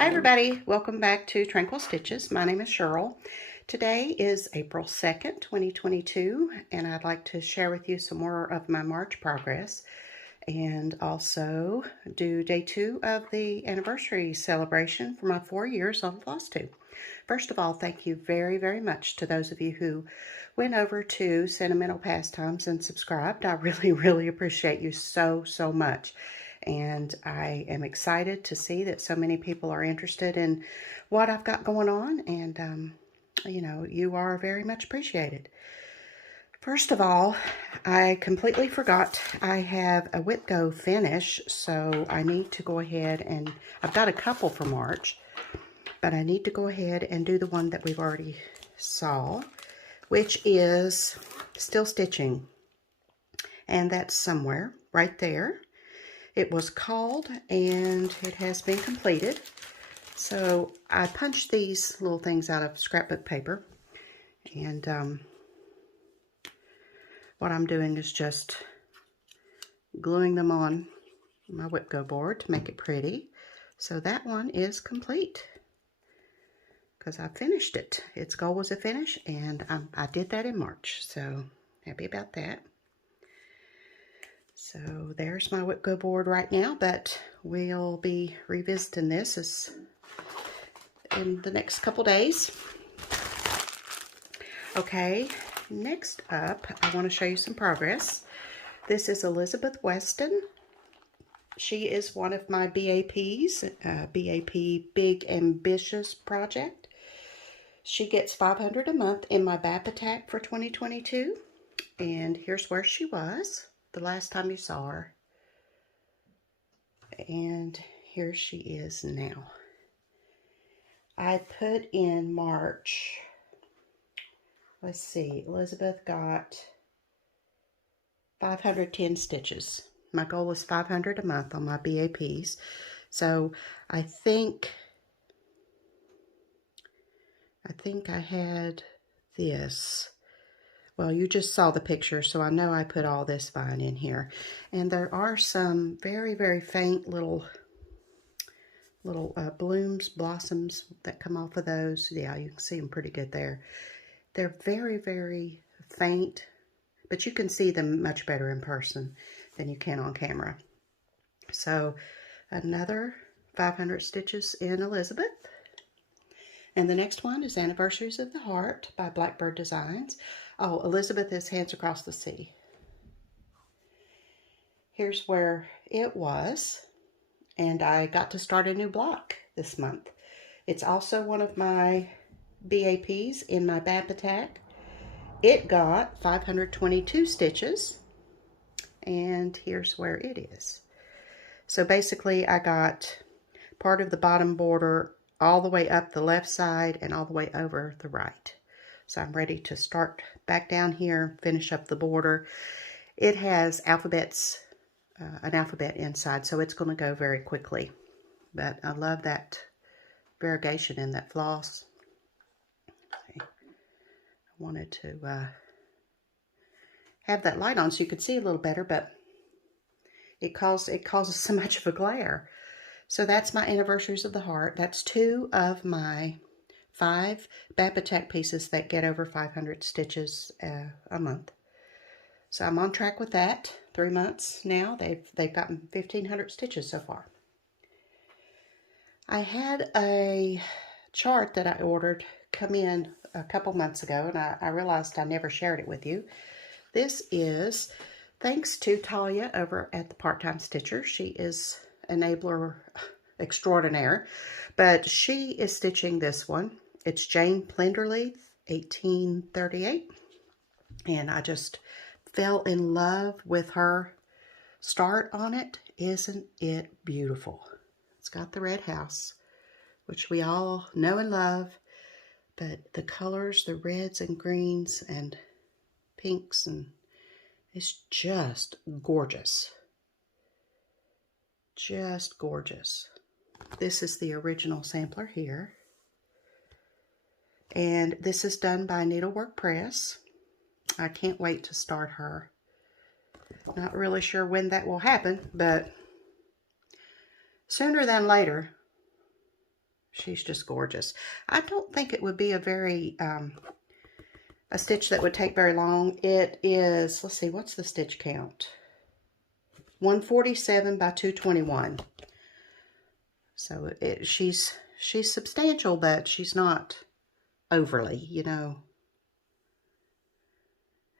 Hi everybody, welcome back to Tranquil Stitches. My name is Cheryl. Today is April 2nd, 2022, and I'd like to share with you some more of my March progress and also do day 2 of the anniversary celebration for my 4 years on FlossTube. First of all, thank you very, very much to those of you who went over to Sentimental Pastimes and subscribed. I really, really appreciate you so, so much. And I am excited to see that so many people are interested in what I've got going on. And, you know, you are very much appreciated. First of all, I completely forgot I have a Whip Go finish, so I need to go ahead and, I've got a couple for March, but I need to go ahead and do the one that we've already saw, which is Still Stitching. And that's somewhere right there. It was called and it has been completed. So I punched these little things out of scrapbook paper, and what I'm doing is just gluing them on my Whip Go board to make it pretty. So that one is complete because I finished it. Its goal was a finish, and I did that in March, so happy about that. So there's my Whip Go board right now, but we'll be revisiting this in the next couple days. Okay, next up, I want to show you some progress. This is Elizabeth Weston. She is one of my BAPs, BAP Big Ambitious Project. She gets $500 a month in my BAP attack for 2022. And here's where she was the last time you saw her. And here she is now. I put in March, let's see, Elizabeth got 510 stitches. My goal is 500 a month on my BAPs. So I think I had this. Well, you just saw the picture, so I know I put all this vine in here. And there are some very, very faint little blooms, blossoms that come off of those. Yeah, you can see them pretty good there. They're very, very faint, but you can see them much better in person than you can on camera. So another 500 stitches in Elizabeth. And the next one is Anniversaries of the Heart by Blackbird Designs. Oh, Elizabeth is Hands Across the Sea. Here's where it was. And I got to start a new block this month. It's also one of my BAPs in my BAP attack. It got 522 stitches. And here's where it is. So basically I got part of the bottom border all the way up the left side and all the way over the right. So I'm ready to start back down here, finish up the border. It has alphabets, an alphabet inside, so it's going to go very quickly. But I love that variegation in that floss. I wanted to have that light on so you could see a little better, but it causes so much of a glare. So that's my Anniversaries of the Heart. That's 2 of my 5 BAP attack pieces that get over 500 stitches a month. So I'm on track with that. 3 months now. They've gotten 1,500 stitches so far. I had a chart that I ordered come in a couple months ago, and I realized I never shared it with you. This is thanks to Talia over at the Part-Time Stitcher. She is enabler extraordinaire, but she is stitching this one. It's Jane Plenderleith, 1838, and I just fell in love with her start on it. Isn't it beautiful? It's got the red house, which we all know and love, but the colors, the reds and greens and pinks, and it's just gorgeous. Just gorgeous. This is the original sampler here. And this is done by Needlework Press. I can't wait to start her. Not really sure when that will happen, but sooner than later. She's just gorgeous. I don't think it would be a very, a stitch that would take very long. It is, let's see, what's the stitch count? 147 by 221. So she's substantial, but she's not overly, you know.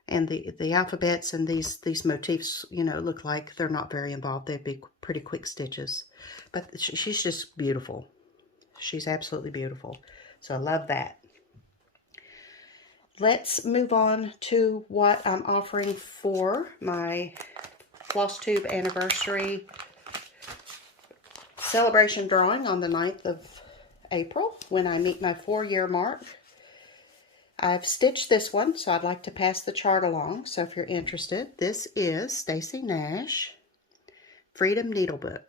And the alphabets and these motifs, you know, look like they're not very involved. They'd be pretty quick stitches. But she's just beautiful. She's absolutely beautiful. So I love that. Let's move on to what I'm offering for my FlossTube anniversary celebration drawing on the 9th of April when I meet my 4-year mark. I've stitched this one, so I'd like to pass the chart along. So if you're interested, this is Stacy Nash Freedom Needlebook.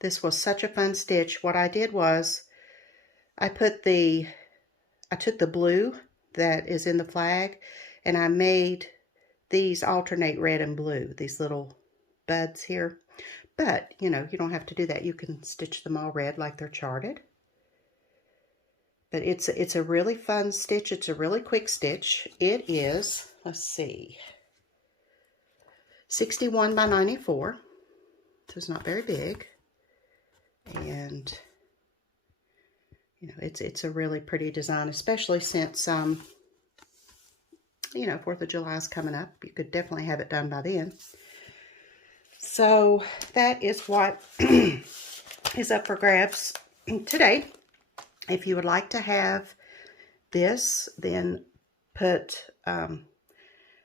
This was such a fun stitch. What I did was I took the blue that is in the flag and I made these alternate red and blue, these little buds here. But, you know, you don't have to do that. You can stitch them all red like they're charted. But it's a really fun stitch. It's a really quick stitch. It is, let's see, 61 by 94. So it's not very big. And, you know, it's a really pretty design, especially since, you know, 4th of July is coming up. You could definitely have it done by then. So that is what is up for grabs today. If you would like to have this, then put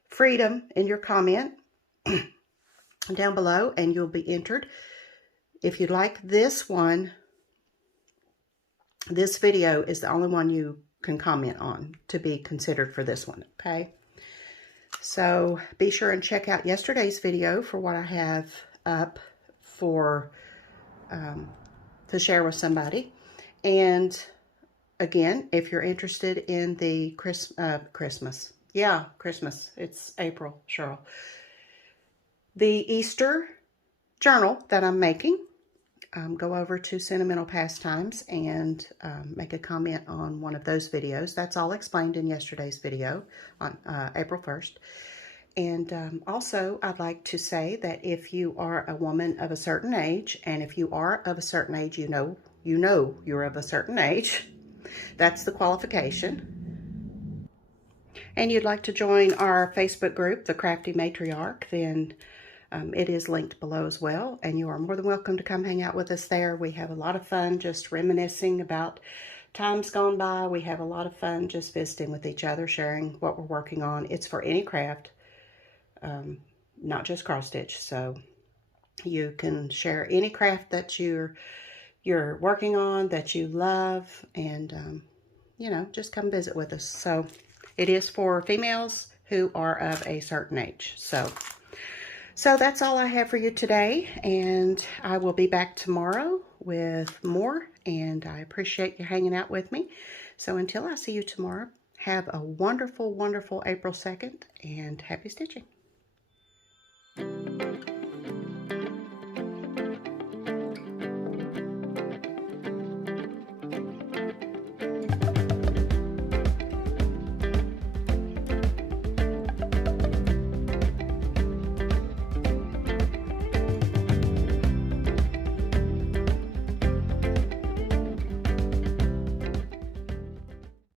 freedom in your comment down below and you'll be entered. If you'd like this one, this video is the only one you can comment on to be considered for this one, okay? So be sure and check out yesterday's video for what I have up for to share with somebody. And again, if you're interested in the Christmas, it's April, Cheryl. The Easter journal that I'm making, go over to Sentimental Pastimes and make a comment on one of those videos. That's all explained in yesterday's video on April 1st. And also, I'd like to say that if you are a woman of a certain age, and if you are of a certain age, you know you're of a certain age, that's the qualification, and you'd like to join our Facebook group, The Crafty Matriarch, then it is linked below as well, and you are more than welcome to come hang out with us there. We have a lot of fun just reminiscing about times gone by. We have a lot of fun just visiting with each other, sharing what we're working on. It's for any craft, not just cross stitch, so you can share any craft that you're working on, that you love, and you know, just come visit with us. So it is for females who are of a certain age. So that's all I have for you today, and I will be back tomorrow with more, and I appreciate you hanging out with me. So until I see you tomorrow, have a wonderful, wonderful April 2nd, and happy stitching.